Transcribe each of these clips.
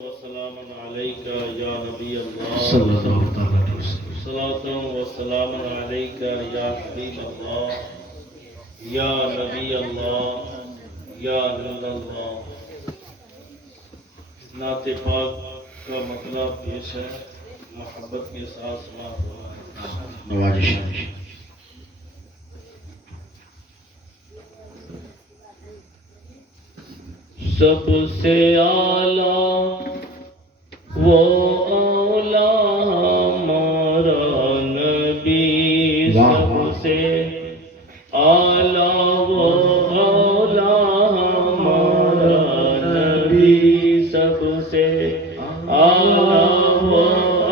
وسلام عليك يا نبي الله صلی اللہ تعالیٰ علیہ وسلم. صلاة وسلام عليك يا حبيب الله يا نبي الله يا نور الله. نعت پاک کا مطلب پیش ہے، محبت کے ساتھ سماعت نوازش. سب سے اعلیٰ وہ اولا ہمارا نبی، سب سے اعلیٰ وہ اولا ہمارا نبی، سب سے اعلیٰ وہ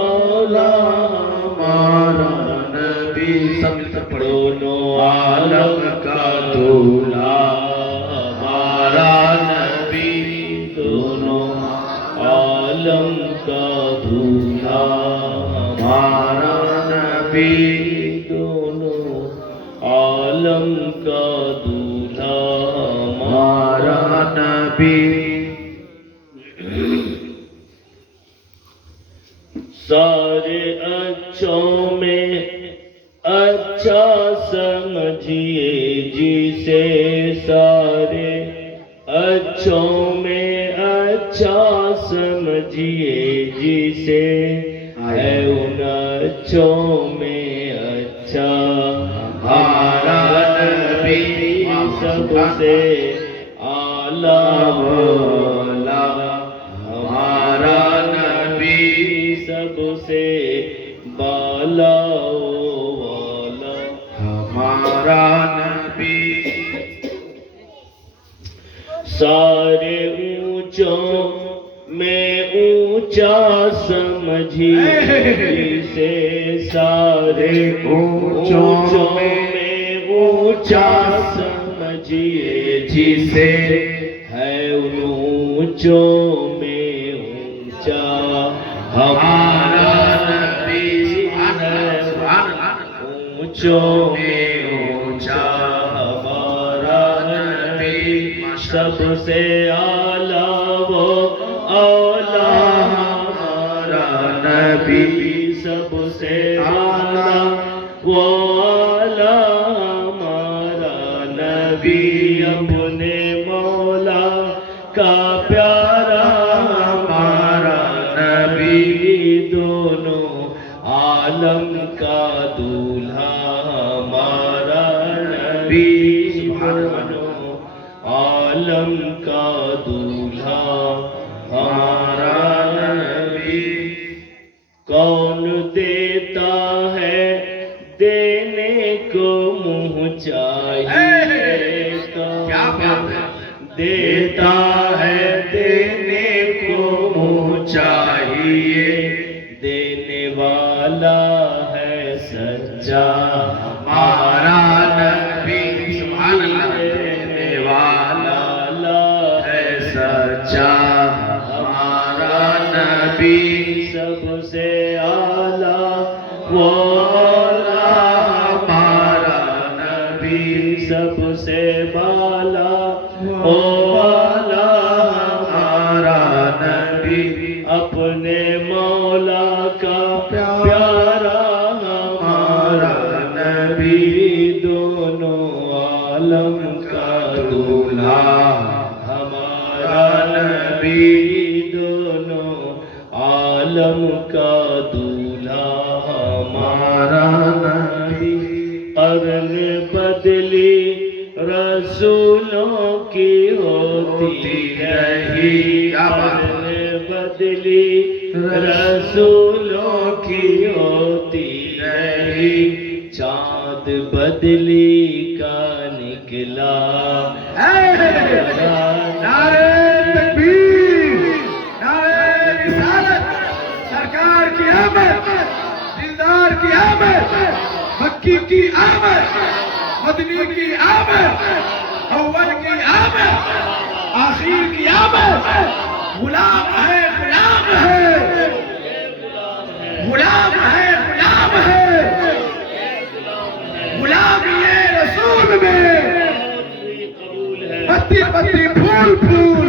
اولا ہمارا نبی. سب مل کر پڑھو. دونوں عالم کا دولہا ہمارا نبی، دونوں عالم کا دولہا ہمارا نبی، دونوں عالم کا دولہا ہمارا نبی. سارے اچھوں میں اچھا سمجھیے جسے، سارے اچھوں میں اچھا سمجھیے جسے، ہے ان اچھوں میں اچھا ہمارا نبی، سب سے اعلیٰ مولا ہمارا نبی، سب سے بالا والا ہمارا نبی. سارے اونچوں میں اونچا سمجھیے جسے، سارے اونچوں میں اونچا سمجھیے جسے، ہے ان اونچوں میں اونچا ہمارا نبی، اونچوں میں اونچا ہمارا نبی، سب سے اعلیٰ وہ اولا ہمارا نبی، سب سے اعلیٰ وہ اولا ہمارا نبی، اپنے مولا کا پیارا ہمارا نبی، دونوں عالم کا دولہا ہمارا نبی، دونوں عالم کا دولہا ہمارا نبی. کون دیتا ہے دینے کو منہ چاہیے، کون دیتا ہے دینے کو منہ چاہیے، دینے والا ہے سچا ہمارا نبی، سبحان اللہ، دینے والا ہے سچا ہمارا نبی، سب سے اعلیٰ وہ اولا ہمارا نبی، سب سے بالا وہ والا ہمارا نبی، اپنے مولا کا پیارا ہمارا نبی، دونوں عالم کا دولہا ہمارا نبی، دونوں عالم کا دولہا ہمارا نبی. قرن بدلی رسولوں کی ہوتی رہی، قرن بدلی رسولوں کی ہوتی رہی، چاند بدلی کا نکلا. نعرہ تکبیر، نعرہ رسالت، سرکار کی آمد، دلدار کی آمد، مکی کی آمد، مدنی کی آمد، اول کی آمد، آخر کی آمد. غلام ہے، غلام ہے، غلام ہے، غلام ہے، غلام یہ رسول میں پتی پتی پھول پھول،